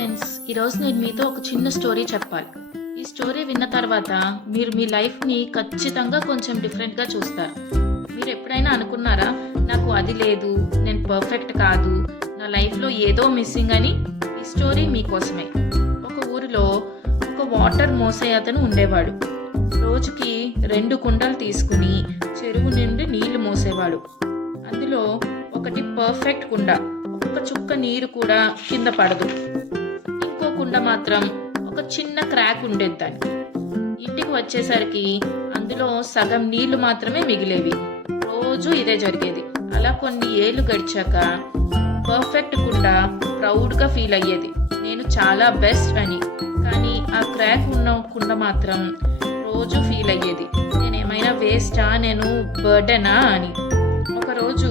Friends, ఈరోజు నేను మీతో ఒక చిన్న స్టోరీ చెప్పాలి. ఈ స్టోరీ విన్న తర్వాత మీరు మీ లైఫ్ని ఖచ్చితంగా కొంచెం డిఫరెంట్గా చూస్తారు. మీరు ఎప్పుడైనా అనుకున్నారా, నాకు అది లేదు, నేను పర్ఫెక్ట్ కాదు, నా లైఫ్లో ఏదో మిస్సింగ్ అని? ఈ స్టోరీ మీకోసమే. ఒక ఊరిలో ఒక వాటర్ మోసే అతను ఉండేవాడు. రోజుకి 2 కుండలు తీసుకుని చెరువు నుండి నీళ్లు మోసేవాడు. అందులో ఒకటి పర్ఫెక్ట్ కుండ, ఒక్క చుక్క నీరు కూడా కింద పడదు. ఇంకో కుండ మాత్రం ఒక చిన్న క్రాక్ ఉండేది. దానికి ఇంటికి వచ్చేసరికి అందులో సగం నీళ్లు మాత్రమే మిగిలేవి. రోజు ఇదే జరిగేది. అలా కొన్ని ఏళ్ళు గడిచాక పర్ఫెక్ట్ కుండ ప్రౌడ్గా ఫీల్ అయ్యేది, నేను చాలా బెస్ట్ అని. కానీ ఆ క్రాక్ ఉన్న కుండ మాత్రం రోజు ఫీల్ అయ్యేది, నేనేమైనా వేస్టా, నేను బర్డెనా అని. ఒకరోజు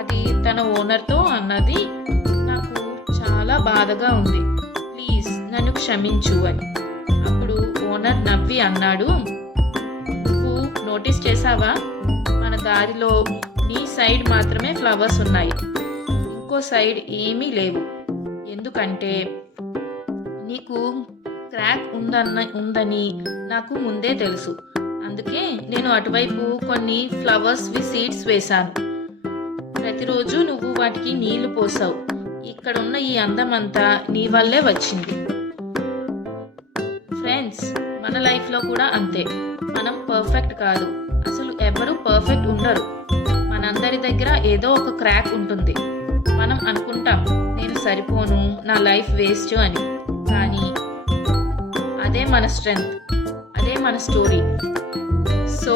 అది తన ఓనర్తో అన్నది, నాకు చాలా బాధగా ఉంది, ప్లీజ్ నన్ను క్షమించు అని. అప్పుడు ఓనర్ నవ్వి అన్నాడు, నువ్వు నోటీస్ చేసావా, మన దారిలో నీ సైడ్ మాత్రమే ఫ్లవర్స్ ఉన్నాయి, ఇంకో సైడ్ ఏమీ లేవు. ఎందుకంటే నీకు క్రాక్ ఉందని నాకు ముందే తెలుసు. అందుకే నేను అటువైపు కొన్ని ఫ్లవర్స్వి సీడ్స్ వేశాను. ప్రతిరోజు నువ్వు వాటికి నీళ్లు పోసావు. ఇక్కడున్న ఈ అందమంతా నీ వల్లే వచ్చింది. ఫ్రెండ్స్, మన లైఫ్లో కూడా అంతే. మనం పర్ఫెక్ట్ కాదు, అసలు ఎవరు పర్ఫెక్ట్ ఉండరు. మనందరి దగ్గర ఏదో ఒక క్రాక్ ఉంటుంది. మనం అనుకుంటాం, నేను సరిపోను, నా లైఫ్ వేస్ట్ అని. కానీ అదే మన స్ట్రెంగ్త్, అదే మన స్టోరీ. సో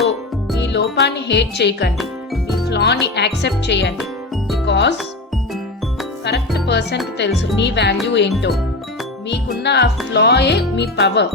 మీ లోపాన్ని హేట్ చేయకండి, మీ ఫ్లాని యాక్సెప్ట్ చేయండి. బికాస్ కరెక్ట్ పర్సన్కి తెలుసు నీ వాల్యూ ఏంటో. మీకున్న ఆ ఫ్లాయే మీ పవర్.